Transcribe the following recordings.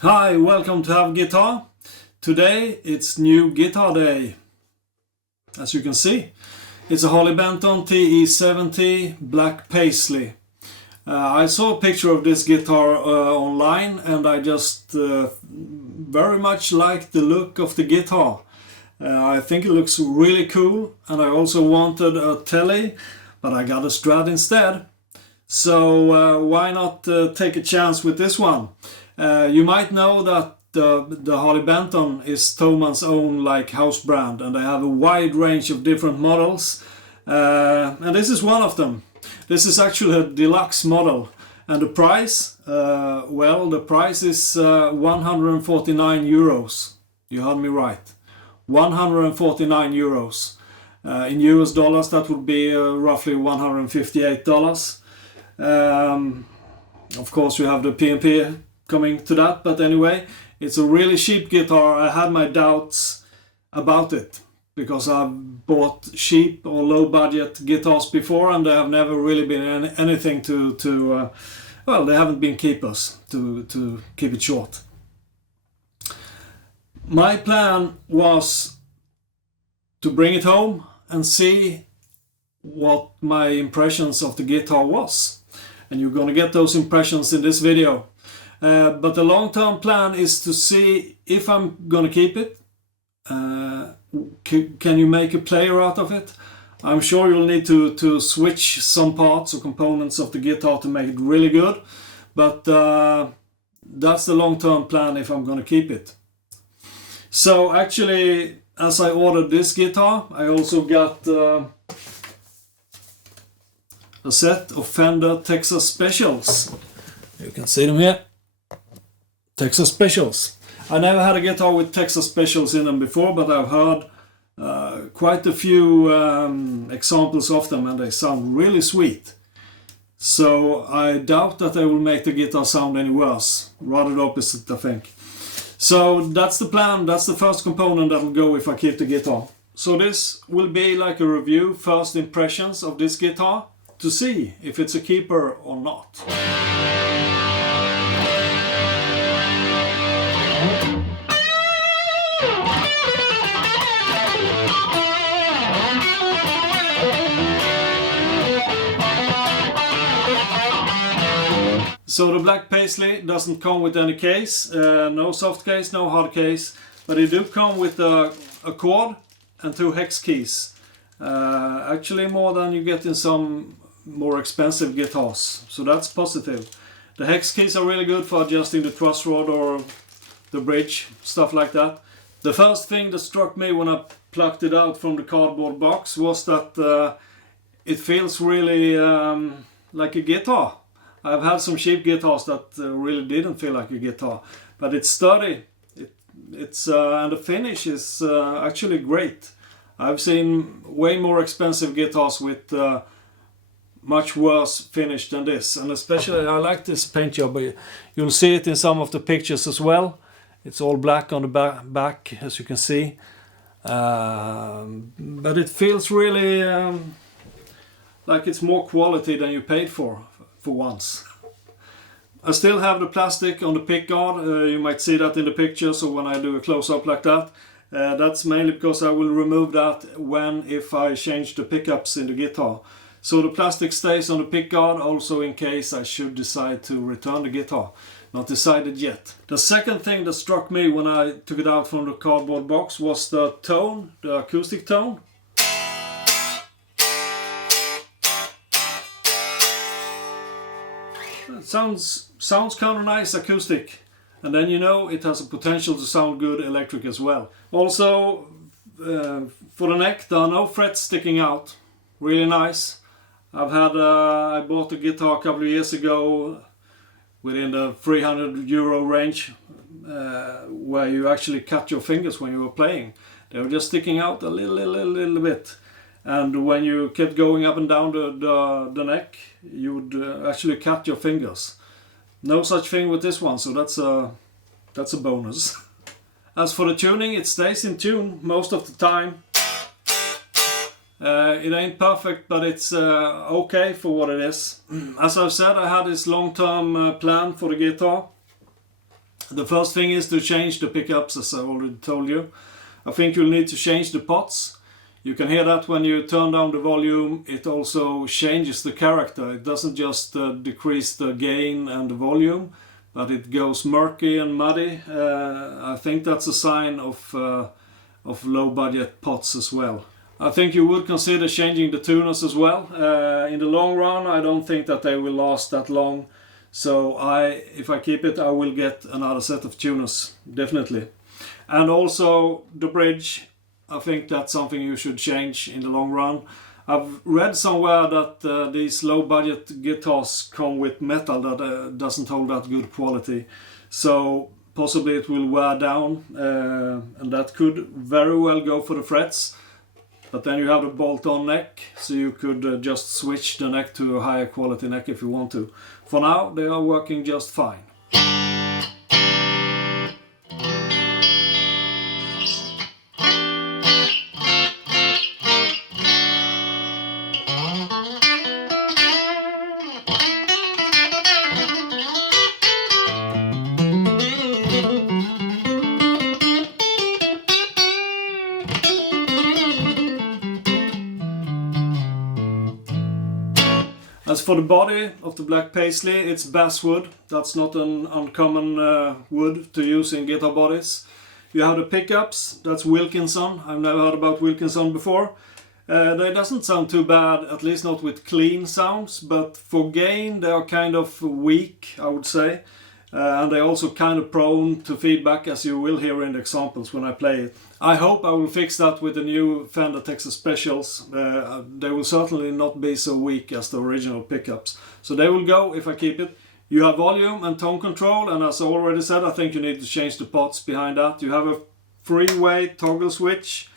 Hi, welcome to Have Guitar. Today it's new guitar day. As you can see, it's a Harley Benton TE-70 Black Paisley. I saw a picture of this guitar online and I just very much like the look of the guitar. I think it looks really cool, and I also wanted a tele, but I got a Strat instead. So why not take a chance with this one? You might know that the Harley Benton is Thomanns' own house brand, and they have a wide range of different models, and this is one of them. This is actually a deluxe model, and the price, the price is 149 euros. You heard me right, 149 euros. In US dollars that would be roughly $158. Of course you have the P&P coming to that, but anyway, it's a really cheap guitar. I had my doubts about it because I've bought cheap or low budget guitars before, and they have never really been anything to well, they haven't been keepers, to keep it short. My plan was to bring it home and see what my impressions of the guitar was, and you're gonna get those impressions in this video. But the long-term plan is to see if I'm gonna keep it. Can you make a player out of it? I'm sure you'll need to switch some parts or components of the guitar to make it really good, but that's the long-term plan if I'm gonna keep it. So actually, as I ordered this guitar, I also got a set of Fender Texas Specials. You can see them here. Texas Specials. I never had a guitar with Texas Specials in them before, but I've heard quite a few examples of them, and they sound really sweet. So I doubt that they will make the guitar sound any worse. Rather the opposite, I think. So that's the plan. That's the first component that will go if I keep the guitar. So this will be like a review, first impressions of this guitar, to see if it's a keeper or not. So the Black Paisley doesn't come with any case, no soft case, no hard case, but it do come with a chord and 2 hex keys. Actually more than you get in some more expensive guitars, so that's positive. The hex keys are really good for adjusting the truss rod or the bridge, stuff like that. The first thing that struck me when I plucked it out from the cardboard box was that it feels really like a guitar. I've had some cheap guitars that really didn't feel like a guitar, but it's sturdy. And the finish is actually great. I've seen way more expensive guitars with much worse finish than this, and especially I like this paint job. You'll see it in some of the pictures as well. It's all black on the back, as you can see, but it feels really like it's more quality than you paid for once. I still have the plastic on the pickguard. You might see that in the picture, so when I do a close-up like that, that's mainly because I will remove that if I change the pickups in the guitar. So the plastic stays on the pickguard also in case I should decide to return the guitar. Not decided yet. The second thing that struck me when I took it out from the cardboard box was the tone, the acoustic tone. It sounds kind of nice acoustic, and then you know it has a potential to sound good electric as well. Also, for the neck, there are no frets sticking out. Really nice. I bought a guitar a couple of years ago within the 300 euro range, where you actually cut your fingers when you were playing. They were just sticking out a little bit. And when you kept going up and down the neck, you would actually cut your fingers. No such thing with this one, so that's a bonus. As for the tuning, it stays in tune most of the time. It ain't perfect, but it's okay for what it is. As I've said, I had this long-term plan for the guitar. The first thing is to change the pickups, as I already told you. I think you'll need to change the pots. You can hear that when you turn down the volume, it also changes the character. It doesn't just decrease the gain and the volume, but it goes murky and muddy. I think that's a sign of low budget pots as well. I think you would consider changing the tuners as well. In the long run, I don't think that they will last that long. So if I keep it, I will get another set of tuners, definitely. And also the bridge, I think that's something you should change in the long run. I've read somewhere that these low budget guitars come with metal that doesn't hold that good quality. So possibly it will wear down, and that could very well go for the frets. But then you have a bolt-on neck, so you could just switch the neck to a higher quality neck if you want to. For now, they are working just fine. As for the body of the Black Paisley, it's basswood. That's not an uncommon wood to use in guitar bodies. You have the pickups, that's Wilkinson. I've never heard about Wilkinson before. They doesn't sound too bad, at least not with clean sounds, but for gain they are kind of weak, I would say. And they're also kind of prone to feedback, as you will hear in the examples when I play it. I hope I will fix that with the new Fender Texas Specials. They will certainly not be so weak as the original pickups. So they will go if I keep it. You have volume and tone control, and as I already said, I think you need to change the pots behind that. You have a three-way toggle switch,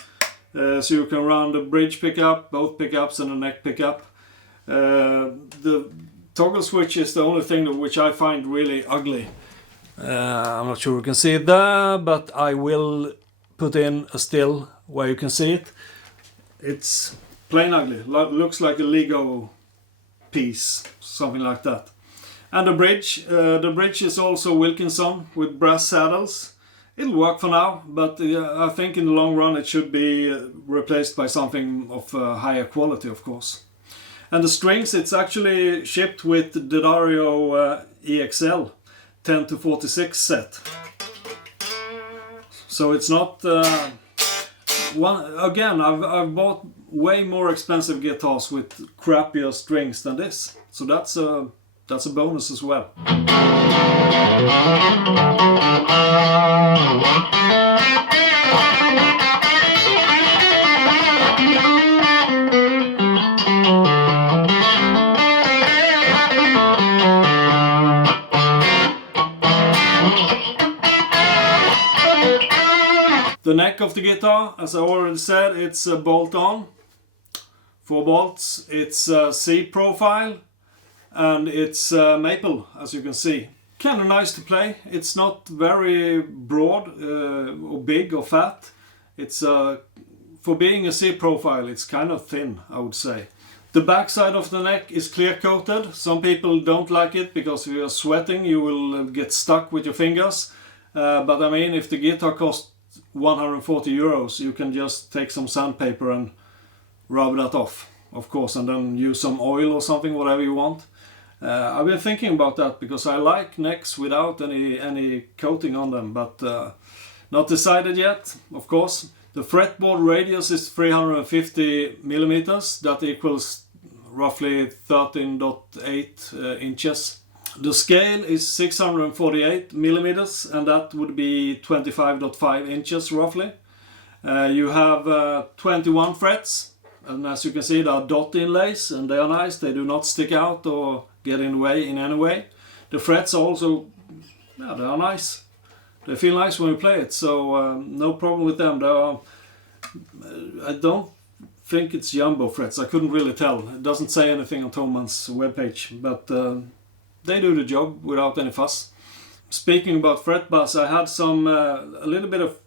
so you can run the bridge pickup, both pickups and the neck pickup. The toggle switch is the only thing which I find really ugly. I'm not sure you can see it there, but I will put in a still where you can see it. It's plain ugly, looks like a Lego piece, something like that. And the bridge is also Wilkinson with brass saddles. It'll work for now, but I think in the long run it should be replaced by something of higher quality, of course. And the strings, it's actually shipped with Daddario EXL 10 to 46 set. So it's not again, I've bought way more expensive guitars with crappier strings than this. So that's a bonus as well. The neck of the guitar, as I already said, it's a bolt-on, 4 bolts. It's a C profile and it's maple, as you can see. Kind of nice to play. It's not very broad or big or fat. It's for being a C profile, it's kind of thin, I would say. The back side of the neck is clear coated. Some people don't like it because if you're sweating you will get stuck with your fingers. But I mean, if the guitar costs 140 euros, you can just take some sandpaper and rub that off, of course, and then use some oil or something, whatever you want. I've been thinking about that because I like necks without any coating on them, but not decided yet, of course. The fretboard radius is 350 millimeters. That equals roughly 13.8 inches. The scale is 648 millimeters, and that would be 25.5 inches roughly. You have 21 frets, and as you can see, there are dot inlays, and they are nice. They do not stick out or get in the way in any way. The frets are also, yeah, they are nice. They feel nice when you play it, so no problem with them. They are, I don't think it's jumbo frets. I couldn't really tell. It doesn't say anything on Thomanns webpage, but they do the job without any fuss. Speaking about fret buzz, I had a little bit of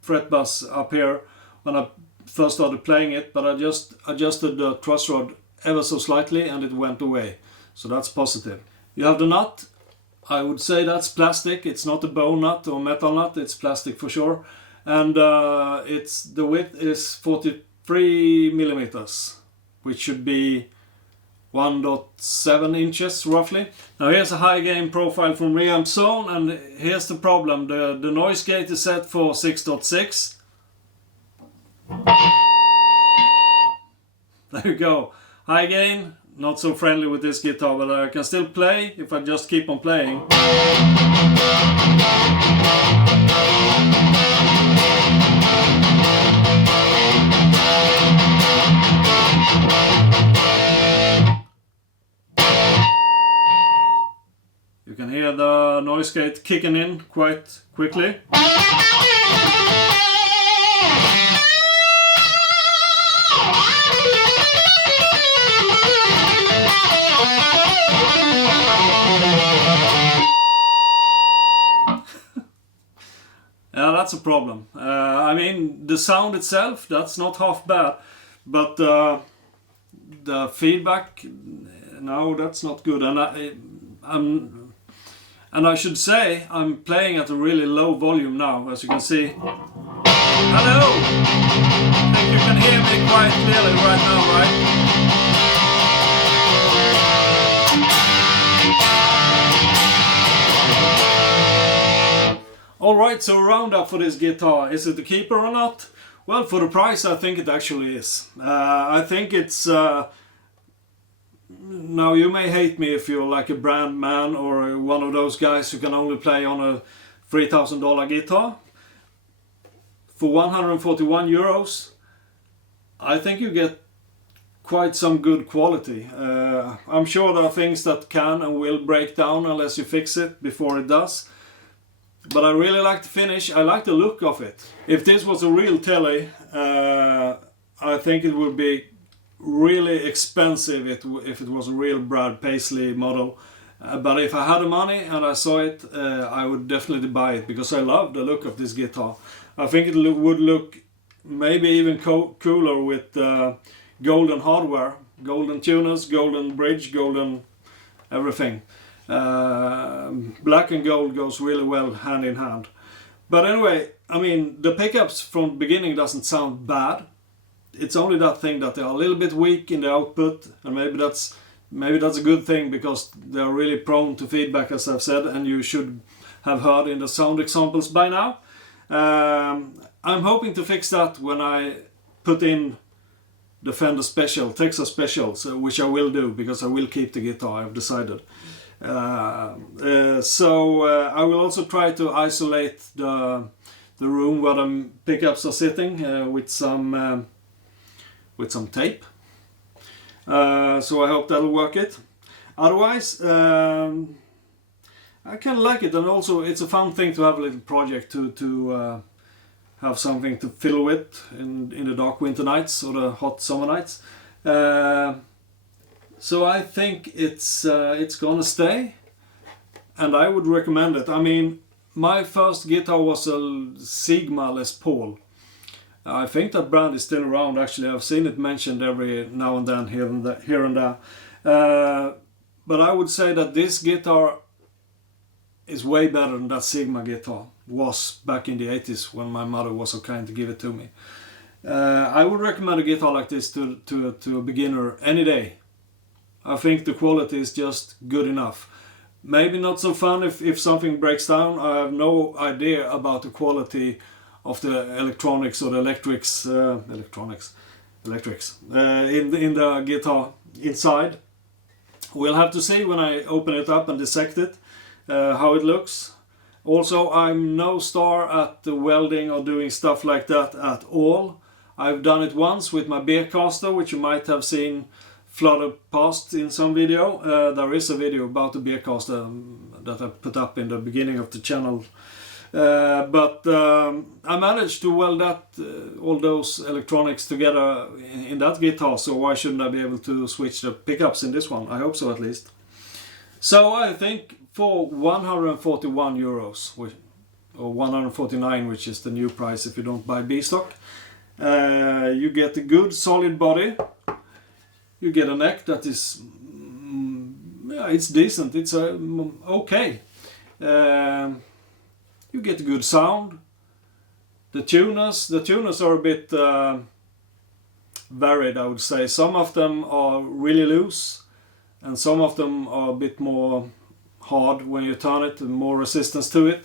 fret buzz up here when I first started playing it, but I just adjusted the truss rod ever so slightly and it went away. So that's positive. You have the nut. I would say that's plastic. It's not a bone nut or metal nut, it's plastic for sure. And the width is 43 millimeters, which should be 1.7 inches roughly. Now here's a high gain profile from Reamp Zone, and here's the problem. The noise gate is set for 6.6. There you go. High gain, not so friendly with this guitar, but I can still play if I just keep on playing. You can hear the noise gate kicking in quite quickly. Yeah, that's a problem. I mean, the sound itself, that's not half bad, but the feedback, no, that's not good. And I should say, I'm playing at a really low volume now, as you can see. Hello! I think you can hear me quite clearly right now, right? Alright, so a roundup for this guitar. Is it a keeper or not? Well, for the price, I think it actually is. I think it's... Now, you may hate me if you're like a brand man or one of those guys who can only play on a $3,000 guitar. For 141 euros, I think you get quite some good quality. I'm sure there are things that can and will break down unless you fix it before it does. But I really like the finish, I like the look of it. If this was a real tele, I think it would be really expensive if it was a real Black Paisley model. But if I had the money and I saw it, I would definitely buy it, because I love the look of this guitar. I think it would look maybe even cooler with golden hardware, golden tuners, golden bridge, golden everything. Black and gold goes really well hand in hand. But anyway, I mean, the pickups from the beginning doesn't sound bad. It's only that thing that they are a little bit weak in the output, and maybe that's a good thing, because they are really prone to feedback, as I've said, and you should have heard in the sound examples by now. I'm hoping to fix that when I put in the Fender Special, Texas Special, which I will do, because I will keep the guitar, I've decided. So I will also try to isolate the room where the pickups are sitting with some tape. So I hope that'll work it. Otherwise, I kind of like it, and also it's a fun thing to have a little project to have something to fiddle with in the dark winter nights or the hot summer nights. So I think it's gonna stay, and I would recommend it. I mean, my first guitar was a Sigma Les Paul. I think that brand is still around, actually. I've seen it mentioned every now and then, here and there. But I would say that this guitar is way better than that Sigma guitar was back in the 80s, when my mother was so kind to give it to me. I would recommend a guitar like this to a beginner any day. I think the quality is just good enough. Maybe not so fun if something breaks down. I have no idea about the quality of the electronics or the electrics in the guitar inside. We'll have to see when I open it up and dissect it, how it looks. Also, I'm no star at the welding or doing stuff like that at all. I've done it once with my Beercaster, which you might have seen flooded past in some video. There is a video about the Beercaster that I put up in the beginning of the channel. But I managed to weld all those electronics together in that guitar, so why shouldn't I be able to switch the pickups in this one? I hope so, at least. So I think for 141 euros, or 149, which is the new price if you don't buy B-stock, you get a good solid body. You get a neck that is, yeah, it's decent, it's okay. You get a good sound. The tuners are a bit varied, I would say. Some of them are really loose, and some of them are a bit more hard when you turn it, and more resistance to it.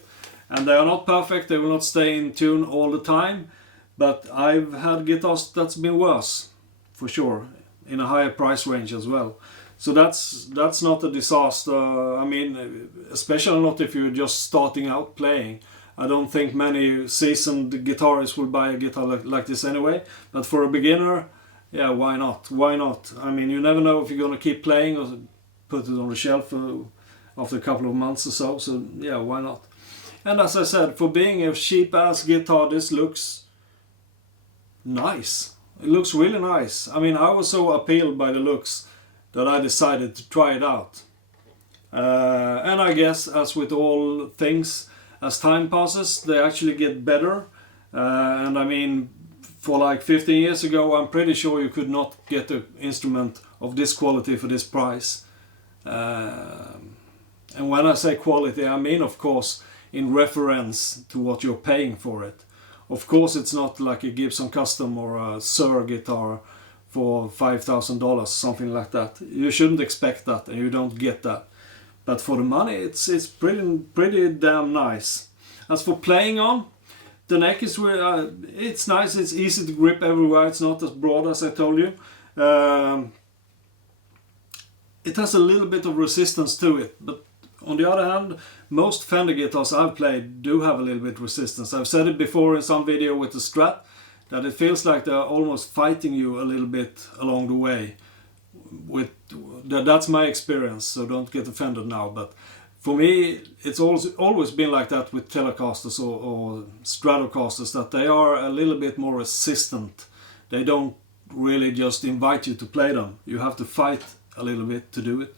And they are not perfect, they will not stay in tune all the time, but I've had guitars that's been worse, for sure, in a higher price range as well. So that's not a disaster. I mean, especially not if you're just starting out playing. I don't think many seasoned guitarists will buy a guitar like this anyway, but for a beginner, yeah, why not? Why not? I mean, you never know if you're gonna keep playing or put it on the shelf after a couple of months or so, so yeah, why not? And as I said, for being a cheap-ass guitar, this looks nice. It looks really nice. I mean, I was so appealed by the looks that I decided to try it out. And I guess, as with all things, as time passes, they actually get better. And I mean, for like 15 years ago, I'm pretty sure you could not get an instrument of this quality for this price. And when I say quality, I mean, of course, in reference to what you're paying for it. Of course, it's not like a Gibson Custom or a Sur guitar for $5,000, something like that. You shouldn't expect that, and you don't get that. But for the money, it's pretty damn nice. As for playing on, the neck is it's nice. It's easy to grip everywhere. It's not as broad as I told you. It has a little bit of resistance to it, but on the other hand, most Fender guitars I've played do have a little bit of resistance. I've said it before in some video with the Strat, that it feels like they're almost fighting you a little bit along the way. That's my experience, so don't get offended now. But for me, it's always been like that with Telecasters or Stratocasters, that they are a little bit more resistant. They don't really just invite you to play them. You have to fight a little bit to do it.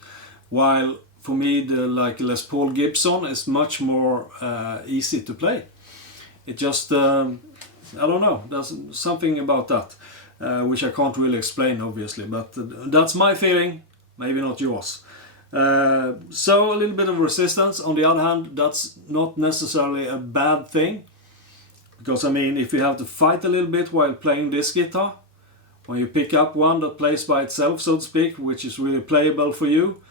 While for me, the like Les Paul Gibson is much more easy to play. It just, I don't know, there's something about that, which I can't really explain, obviously, but that's my feeling, maybe not yours. So a little bit of resistance. On the other hand, that's not necessarily a bad thing, because I mean, if you have to fight a little bit while playing this guitar, when you pick up one that plays by itself, so to speak, which is really playable for you,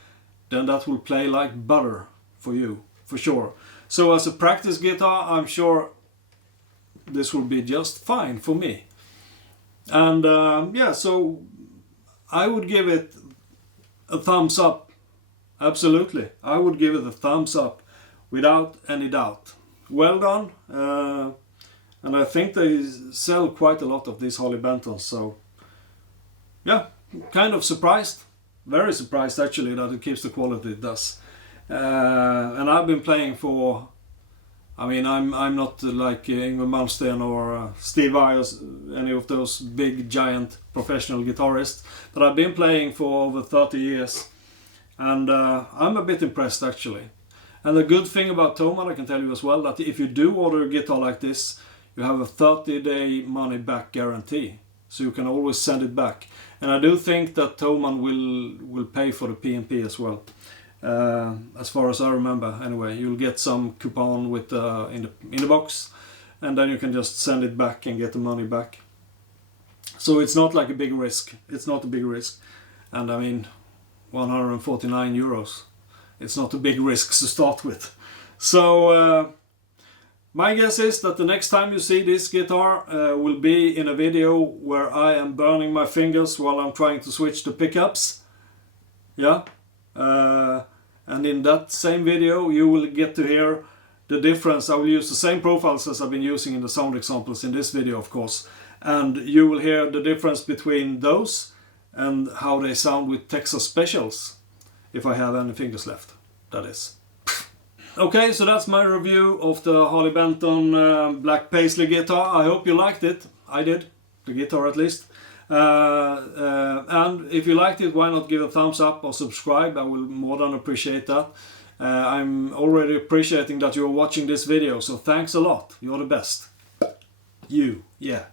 then that will play like butter for you, for sure. So as a practice guitar, I'm sure this will be just fine for me. And yeah, so I would give it a thumbs up. Absolutely, I would give it a thumbs up without any doubt. Well done. And I think they sell quite a lot of these Harley Bentons, so yeah, kind of surprised. Very surprised actually that it keeps the quality it does. And I've been playing for, I mean, I'm not like Yngwie Malmsteen or Steve Vai, any of those big giant professional guitarists, but I've been playing for over 30 years, and I'm a bit impressed actually. And the good thing about Thomann, I can tell you as well, that if you do order a guitar like this, you have a 30-day money back guarantee, so you can always send it back. And I do think that Thomann will pay for the P&P as well. As far as I remember, anyway, you'll get some coupon with in the box, and then you can just send it back and get the money back. So it's not like a big risk. It's not a big risk, and I mean, 149 euros. It's not a big risk to start with. So my guess is that the next time you see this guitar will be in a video where I am burning my fingers while I'm trying to switch the pickups. Yeah. And in that same video you will get to hear the difference. I will use the same profiles as I've been using in the sound examples in this video, of course. And you will hear the difference between those and how they sound with Texas Specials. If I have any fingers left, that is. Okay, so that's my review of the Harley Benton Black Paisley guitar. I hope you liked it. I did, the guitar at least. And if you liked it, why not give a thumbs up or subscribe? I will more than appreciate that. I'm already appreciating that you're watching this video, so thanks a lot. You're the best. You. Yeah,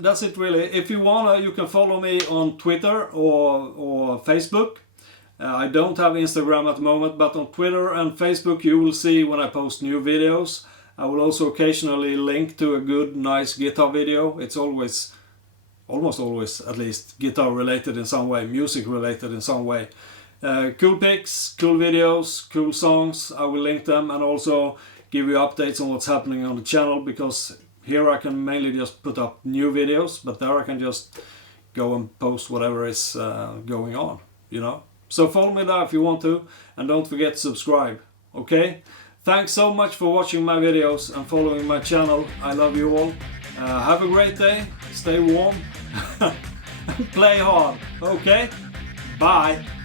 that's it really. If you wanna, you can follow me on Twitter or Facebook. I don't have Instagram at the moment, but on Twitter and Facebook you will see when I post new videos. I will also occasionally link to a good, nice guitar video. It's always, almost always at least, guitar related in some way, music related in some way. Cool pics, cool videos, cool songs, I will link them, and also give you updates on what's happening on the channel, because here I can mainly just put up new videos, but there I can just go and post whatever is going on, you know. So follow me there if you want to, and don't forget to subscribe, okay? Thanks so much for watching my videos and following my channel. I love you all. Have a great day, stay warm, play hard, okay? Bye!